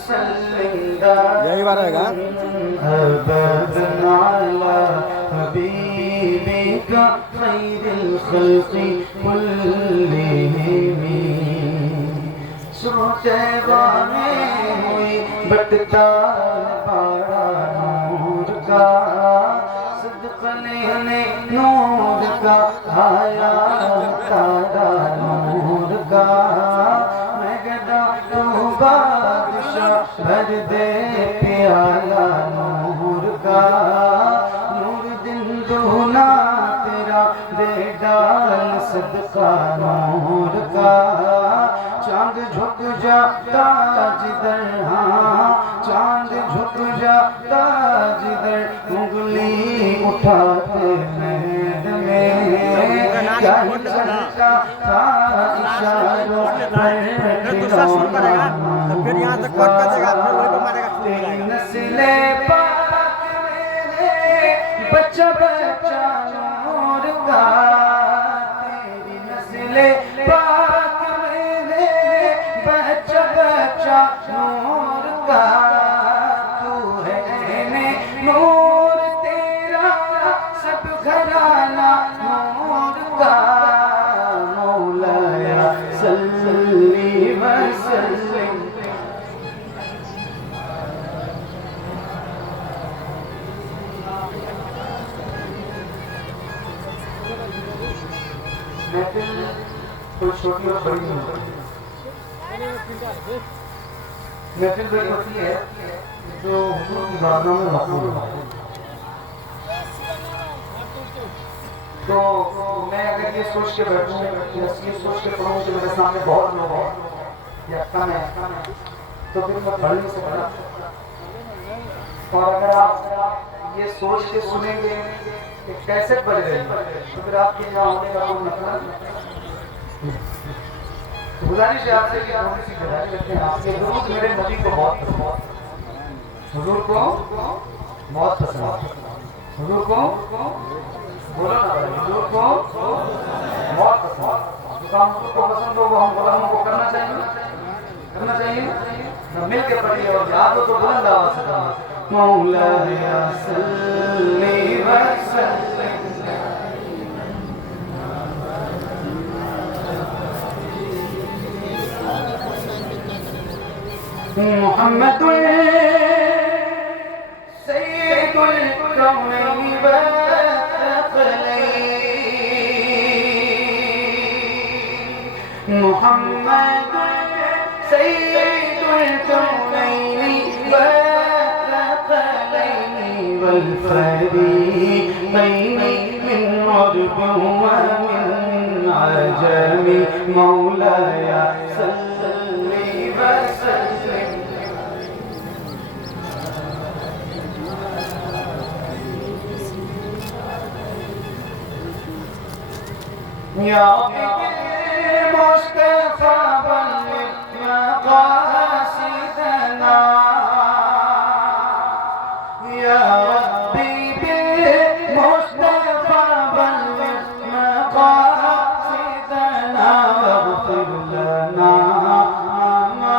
यही बार रहेगा हबीबिका खैरिल खल्क़ि कुल्लिहिम सोचेवा में हुई बटता पारा नूर का सदक़ले ने नूर का आया तारा नूर का मैं गदा तू बादशाह भर दे प्याला नूर का नूर दिन दूना तेरा दे डाल सदका नूर का चांद झुक जाता जिधर हाँ चांद झुक जाता जिधर उंगली उठाते महद में क्या चलता था इशारों पर फिर यहाँ तक कट कर देगा फिर वही पे मारेगा नस्ले पाक मेरे बच्चा बच्चा नूर का तेरी नस्ले पाक मेरे बच्चा बच्चा नूर का तू है ने नूर तेरा सब घराना नूर का मौलाया सल्ली व सल्लिम महफिल कोई छोटी और बड़ी नहीं होती। महफिल बड़ी होती है जो हुजूर की बारगाह में मकबूल हो। तो मैं अगर ये सोच के बैठूं या ये सोच के पढ़ूं कि मेरे सामने बहुत लोग हैं या कम है तो फिर मैं पढ़ नहीं सकता। और अगर आप ये सोच के सुनेंगे कि कैसे पढ़ रहे हैं तो फिर आपके यहाँ होने का कोई मतलब गुजारिश है आपसे कि थोड़ी सी गुजारिश रखते हैं आपके दुरूद मेरे नबी को बहुत पसंद हुजूर को बहुत पसंद हुजूर को बोलो ना भाई हुजूर को बहुत पसंद जो काम हुजूर को पसंद हो वो हम गुलामों को करना चाहिए मिल के पढ़िए और याद हो तो बुलंद आवाज से करना मौलाया सल्ली व सल्लिम मुहम्मद सय्यदुल कौनैन व थक़लैन मुहम्मद सय्यदुल कौनैन व थक़लैन वल फरीक़ैन मिन अरब व मिन अजम मौलाया सल्ली व सल्लिम या मुस्तफा बल्लिग़ मक़ासिदना या रब्बी मुस्तफा बल्लिग़ मक़ासिदना वग़फ़िर लना मा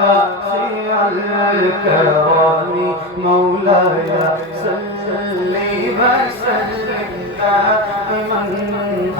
वासिअल करमी मौलाया सल्ली व सल्लिम दाइमन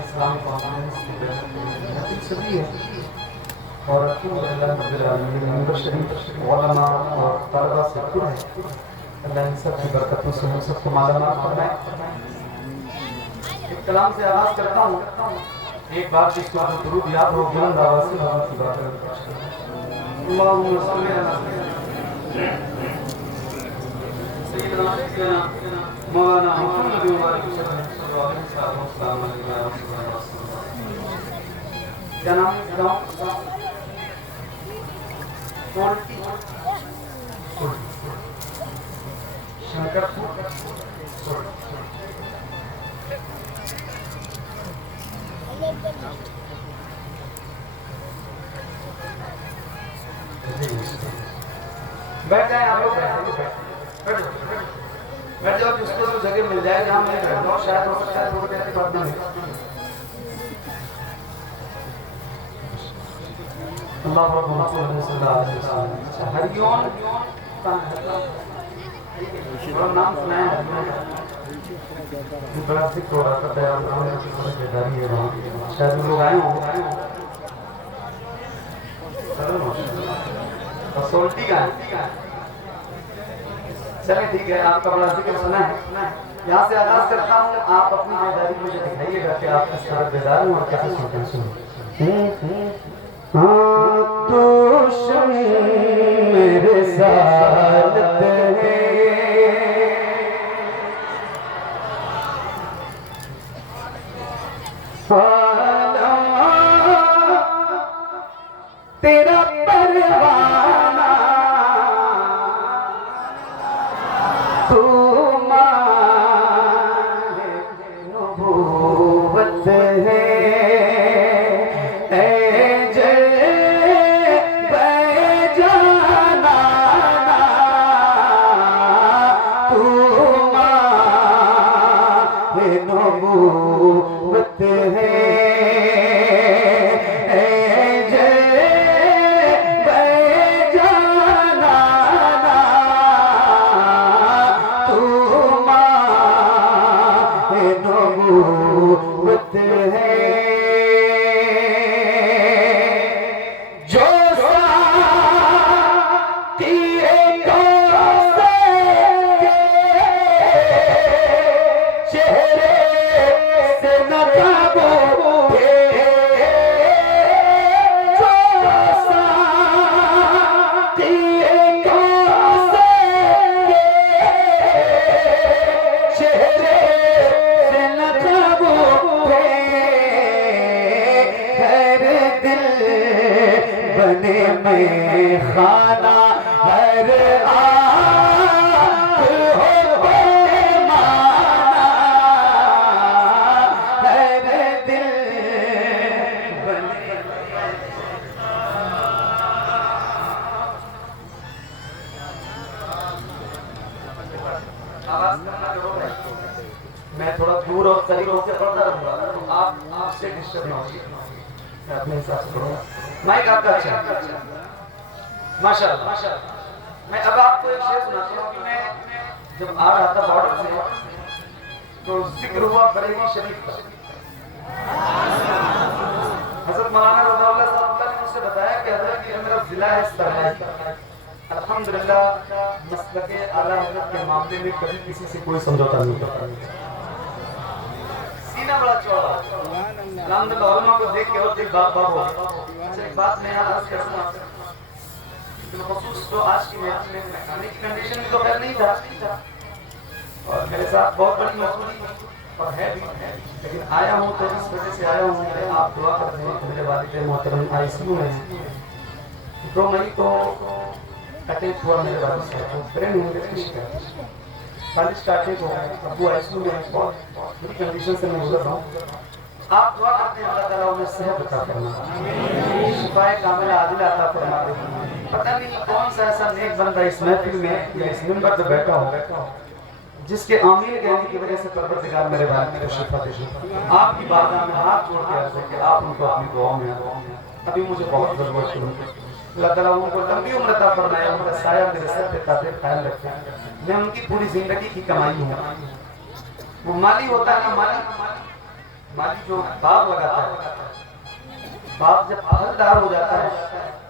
इस्लामी कॉन्फ्रेंस की सभी है और उलमा और तलबा से खुद है अल्लाह इन सब की बरकतों से हम सबको मालामाल फरमाए। एक कलाम से आगाज करता हूँ एक बार जिसको दुरूद याद हो बुलंद आवाज से हम की बात मौलाना मोहम्मद क्या नाम है गाँव? शंकरपुर। बैठ जाए आप लोग, बैठ जाओ, जिसको तो जगह मिल जाए जहाँ मैं बैठ जाऊँ, शायद हो सकता है थोड़ी देर के बाद में हरिओम नाम सुना है, बड़ा सिक हो रहा था तैयार है, शायद लोग आए होंगे। सोल्टी का है, चलिए ठीक है, आपका बड़ा जिक्र सुना है। यहाँ से आगाज करता हूँ, आप अपनी बेदारी मुझे दिखाइएगा कि आप किस तरह बेदार हैं और कैसे सुनते हैं। सुनो। हाँ तो मेरे साथ है, तेरा परवाना तू माने नबूवत है, नबूवत है, नबूवत है, जो चेहरे से नकाबो बने में खाना हर आँख हो बेमाना, हर दिल बने। आवाज करना जरूर है, मैं थोड़ा दूर और करीब होकर पढ़ता रहूंगा, तो आप आपसे डिस्टर्ब ना होइए, अपने हिसाब से पढ़ो। माइक आपका अच्छा है, माशाल्लाह। मैं अब आपको एक शेर सुनाता हूँ कि मैं जब आ रहा था बॉर्डर से तो जिक्र हुआ बरेली शरीफ का। हज़रत मौलाना रज़ाउल्लाह साहब ने मुझसे बताया कि हज़रत ये मेरा जिला है सरहद। अल्हम्दुलिल्लाह मसलके आला हज़रत के मामले में कभी किसी से कोई समझौता नहीं करता, सीना बड़ा चौड़ा, अल्हम्दुलिल्लाह उलमा को देख के और देख बात बात हो। अच्छा एक बात मैं यहाँ अर्ज़ कर सकता हूँ, ख़ुसूस तो आज की महफिल में खाने की कंडीशन तो खैर नहीं था और मेरे साथ बहुत बड़ी मजबूरी और है भी, लेकिन आया हूँ तो इस वजह से आया हूँ कि आप दुआ करते हैं। मेरे वालिद मोहतरम आईसीयू में हैं, 2 मई को अटैक हुआ मेरे वालिद साहब, ब्रेन हेमरेज की शिकायत, 40 का अटैक हो गया, अबू आईसीयू में बहुत बुरी कंडीशन से मैं गुजर रहा हूँ। आप दुआ करते हैं अल्लाह ताला उन्हें सेहत अता फरमाए, शिफाए कामिला आदिला अता फरमाए। पता नहीं कौन सा ऐसा नेक बंदा इस महफिल में या इस मिंबर पे बैठा हो जिसके आमीन कहने की वजह से परवरदिगार मेरे भाई को शिफा दे। आपकी बारगाह में हाथ जोड़ के अर्ज़ है कि आप उनको अपनी दुआओं में, अभी मुझे बहुत ज़रूरत है, अल्लाह ताला उनको लंबी उम्र अता फरमाए, उनका साया मेरे सर पे कायम रखे। मैं उनकी पूरी जिंदगी की कमाई हूँ। वो माली होता है ना, माली जो बाग लगाता है, बाग जब फलदार हो जाता है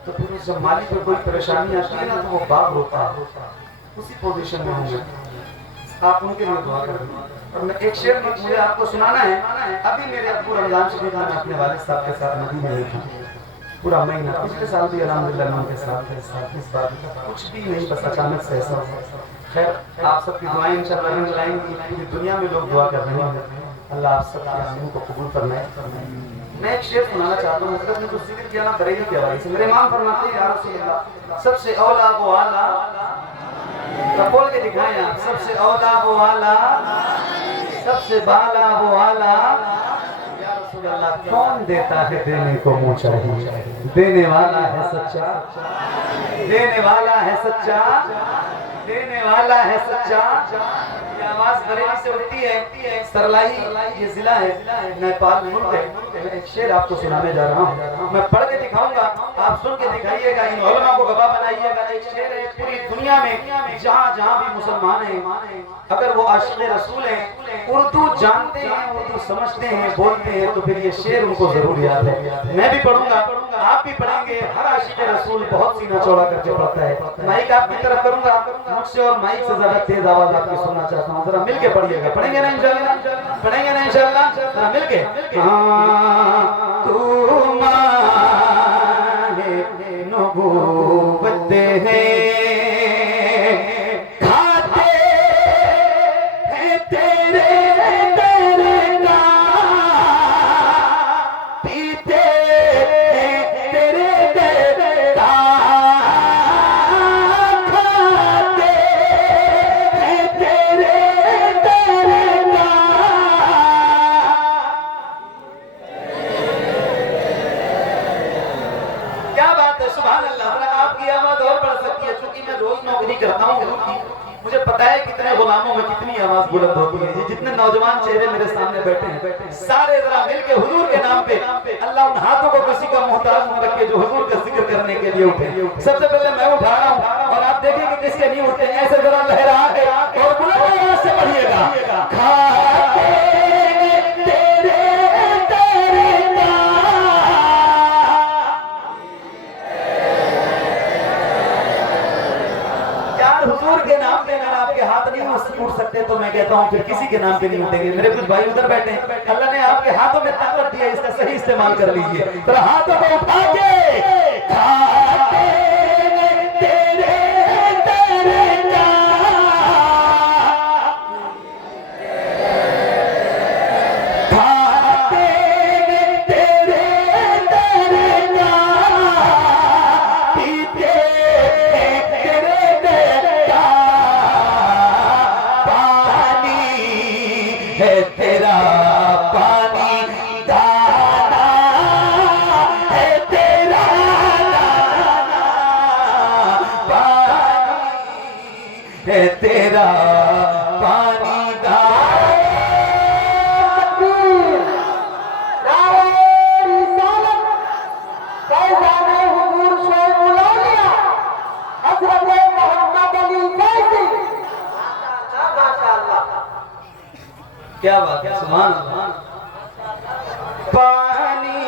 तो फिर उस माली पे कोई परेशानी आती है ना तो वो बाग होता है, उसी पोजीशन में होंगे। आप उनके लिए दुआ करें। और मैं एक शेर मुझे आपको सुनाना है। अभी मेरे अब्बू रमजान शरीफ में अपने वालिद साहब के साथ मदीने में था पूरा महीना, पिछले साल भी अल्हम्दुलिल्लाह उनके साथ थे। इस बार कुछ भी नहीं, बस अचानक से ऐसा हुआ। खैर आप सबकी दुआएं इंशाअल्लाह लाएंगी, पूरी दुनिया में लोग दुआ कर रहे हैं, अल्लाह आप सबकी आमीन को कबूल फरमाए। मैं एक शेर सुनाना चाहता हूँ। हज़रत ने कुछ जिक्र किया ना बरेली के हवाले से। मेरे इमाम फरमाते हैं या रसूल अल्लाह, सबसे औला वो आला, तो बोल के दिखाएं आप, सबसे औला वो आला, सबसे बाला वो आला। या रसूल अल्लाह, कौन देता है देने को मुँह चाहिए, देने वाला है सच्चा, देने वाला है सच्चा, देने वाला है सच्चा। ये आवाज बरेली से उठती है। सरलाई ये जिला है, नेपाल मुल्क है। मैं एक शेर आपको सुनाने जा रहा हूँ, मैं पढ़ के दिखाऊंगा, आप सुन के दिखाइएगा, इन उलमा को गवाह बनाइएगा। एक शेर है, पूरी दुनिया में जहाँ जहाँ भी मुसलमान हैं, अगर वो आशिक़ रसूल हैं, उर्दू जानते हैं, उर्दू समझते हैं, बोलते हैं, तो फिर ये शेर उनको जरूर याद है। मैं भी पढ़ूंगा, आप भी पढ़ेंगे। हर आशिक़ रसूल बहुत सीना चौड़ा करके पढ़ता है। माइक आपकी तरफ करूंगा मुझसे, और माइक से ज्यादा तेज आवाज आपकी सुनना चाहता हूँ। जरा मिलके पढ़िएगा, पढ़ेंगे ना इंशाल्लाह, पढ़ेंगे ना इंशाल्लाह, जरा मिलके। हाँ तू माहे नबूवत है, मुझे पता है कितने गुलामों में कितनी आवाज बुलंद होती है। ये जितने नौजवान चेहरे मेरे सामने बैठे हैं, सारे जरा मिलके हुजूर के नाम पे, अल्लाह उन हाथों को किसी का मोहताज न रखे जो हुजूर का जिक्र करने के लिए उठे। सबसे पहले मैं उठा रहा हूँ, और आप देखेंगे किसके नहीं उठते। ऐसे जरा लहरा है और बुलंद आवाज से पढ़िएगा। हुजूर के नाम पे अगर आपके हाथ नहीं उठ सकते, तो मैं कहता हूँ फिर किसी के नाम पे नहीं उठेंगे। मेरे कुछ भाई उधर बैठे हैं, अल्लाह ने आपके हाथों में ताकत दी है, इसका सही इस्तेमाल कर लीजिए। तो हाथों को उठा तेरा पानी क्या बात है, सुभान अल्लाह। पानी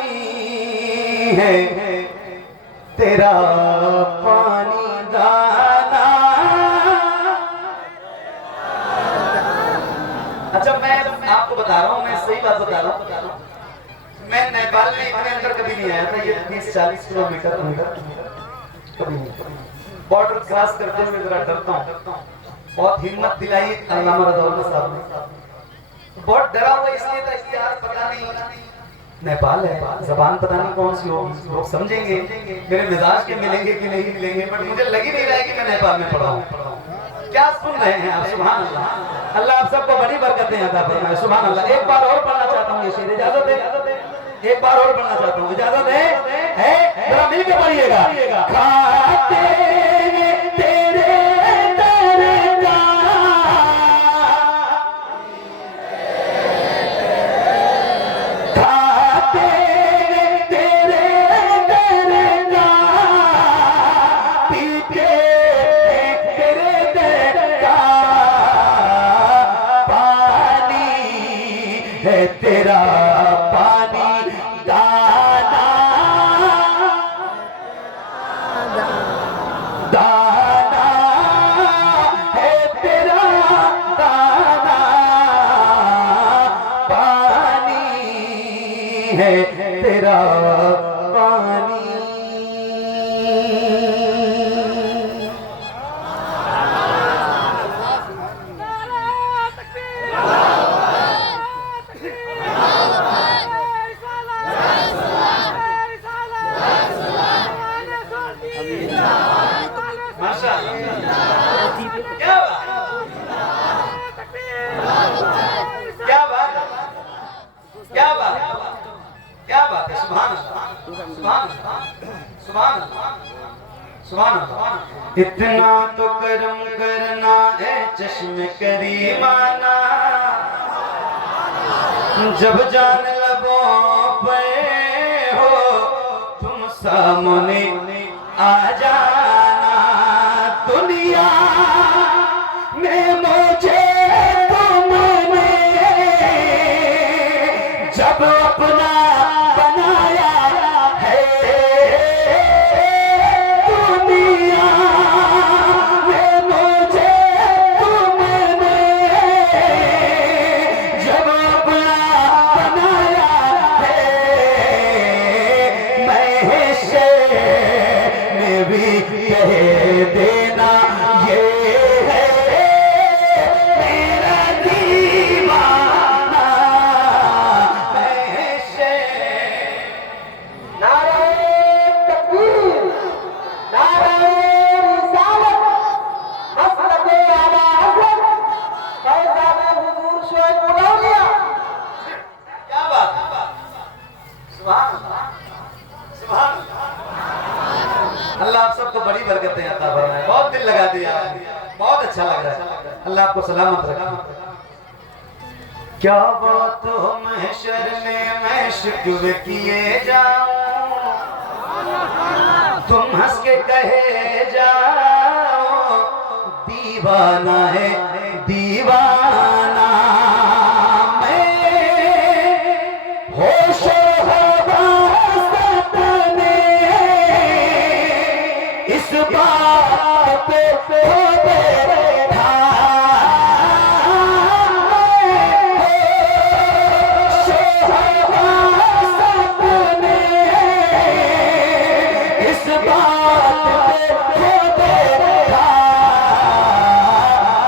है तेरा पानी दाना। अच्छा मैं आपको बता रहा हूँ, मैं सही बात बता रहा हूँ। मैं नेपाल में इतने अंदर कभी नहीं आया था, ये 30-40 किलोमीटर अंदर कभी नहीं। बॉर्डर क्रॉस करते हुए जरा डरता हूँ। बहुत हिम्मत दिलाई अल्लामा रज़ा साहब ने। बहुत डरा हुआ इसलिए था कि यार पता नहीं नेपाल है, जबान पता नहीं कौन सी होगी, लोग समझेंगे मेरे मिजाज के मिलेंगे कि नहीं मिलेंगे, बट मुझे लग ही नहीं रहा है कि मैं नेपाल में पढ़ा हूँ। क्या सुन रहे हैं आप? सुभान अल्लाह। अल्लाह आप सबको बड़ी बरकतें अता फरमाए। सुभान अल्लाह। एक बार और पढ़ना चाहता हूँ ये शेर, इजाजत है? एक बार और पढ़ना चाहता हूँ, इजाजत है? जरा मिलकर पढ़िएगा। खाते तेरा पानी दाना दाना है, तेरा दाना पानी है, तेरा पानी। बात है, सुभान अल्लाह, सुभान अल्लाह, सुभान अल्लाह, सुभान अल्लाह। इतना तो करम करना है चश्मे करीमाना, जब जान लबों पे हो तुम सामने आ जाना, दुनिया में मुझे तुमने जब अपना बनाया है, दुनिया में मुझे तुमने जब अपना बनाया है, मैं से में भी कह देना ये है मेरा दीवाना, मैं से। नारे तकबीर, नारे रिसालत, मसलके आला हज़रत फैज़ान हुजूर शुएब मौलाना। क्या बात है, सुभान अल्लाह, सुभान अल्लाह। अल्लाह आप सबको बड़ी बरकतें अता फरमाए। बहुत दिल लगा दिया, बहुत अच्छा लग रहा है। अल्लाह आपको सलामत रखे। क्या बात हो महशर में मैं शिकवे किए जाऊं, तुम हंस के कहे जाओ दीवाना है दीवाना, मैं होश इस बात पे बैठा, सपने इस बात पे बैठा,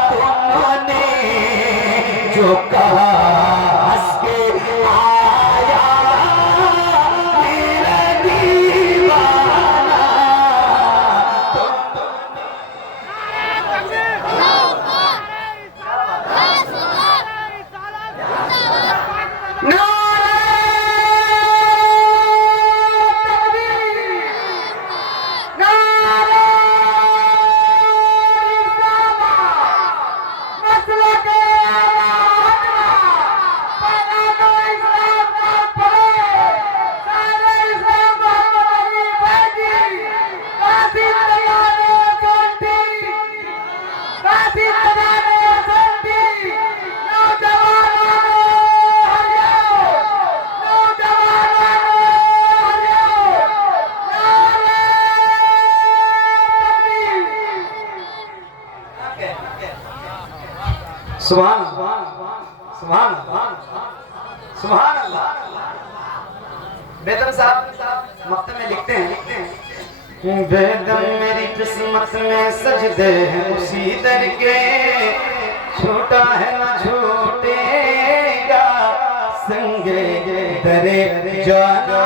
तुमने जो कहा हंस के आया मेरा दीवाना। सुभान सुभान सुभान अल्लाह। बेदम साहब मफ्त में लिखते हैं, बेदम मेरी किस्मत में सजदे हैं उसी दर के, छोटा है ना छूटेगा संगे दरे जाना।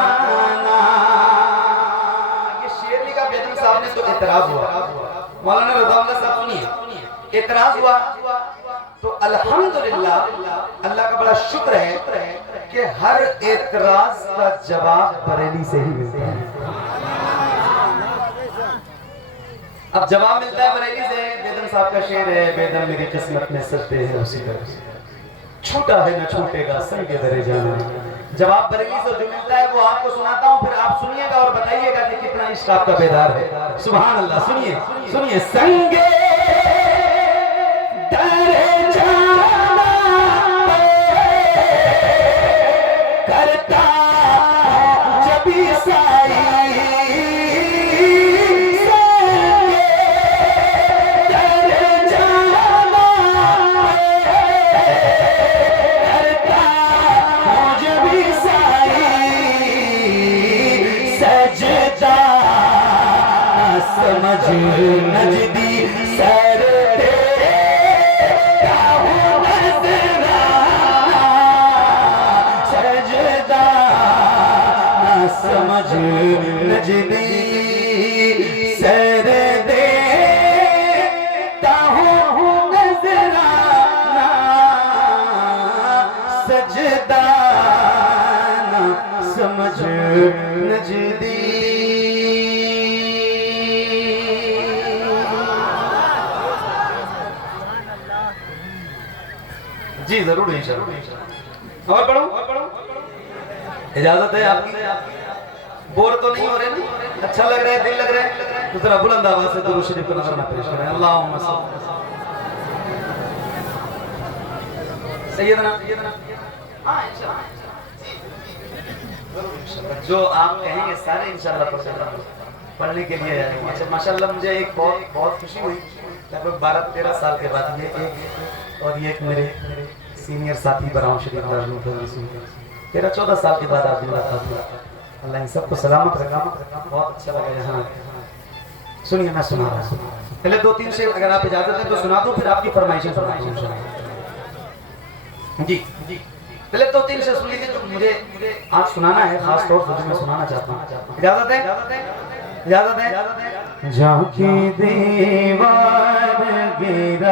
ये शेर लिखा बेदम साहब ने तो एतराज हुआ, मौलाना रज़ाउल्लाह साहब सुनिए, एतराज हुआ तो अल्हम्दुलिल्लाह अल्लाह का बड़ा शुक्र है कि हर एतराज का जवाब बरेली से ही मिलता है। अब जवाब मिलता है बरेली से। बेदम साहब का शेर है, बेदम मेरी किस्मत में सजदे हैं उसी तरह से, छूटा है न छूटेगा संगे दरे जाना। जवाब बरेली से जो मिलता है वो आपको सुनाता हूँ, फिर आप सुनिएगा और बताइएगा कि कितना इश्क आपका बेदार है। सुभान अल्लाह। सुनिए सुनिए, संगे दरे जाना करता जब साई, समझ नजदी सर देता हूँ नजराना, सजदा न समझ नजदी सर देता हूँ नजराना, सजदा न समझ नजदीक। जी जरूर इंशाल्लाह। और पढ़ो, इजाजत है आपकी? बोर तो नहीं हो रहे ना? अच्छा लग रहा है, दिल लग रहा है? तो जरा बुलंद आवाज से दुरूद शरीफ को नजर पेश करें। अल्लाहुम्मा सैयदना हाँ इंशाल्लाह जो आप कहेंगे सारे इंशाल्लाह पढ़ने के लिए आए। अच्छा माशाल्लाह मुझे एक बहुत खुशी हुई, लगभग 12-13 साल के बाद ये एक और ये एक मेरे सीनियर साथी बराऊं शरीफ 13-14 साल के बाद आज मुलाकात हुई। अल्लाह इन सबको सलामत रखा। बहुत अच्छा लगा यहाँ। सुनिए मैं सुना रहा हूँ, पहले 2-3 शेर अगर आप इजाजत दें तो सुना दो, फिर आपकी फरमाइशें सुनाता हूँ इंशाल्लाह। जी पहले 2-3 शेर सुन लीजिए जो मुझे आज सुनाना है, खास तौर से मैं सुनाना चाहता हूँ। इजाजत है? इजाजत है? झांकी दीवार गिरा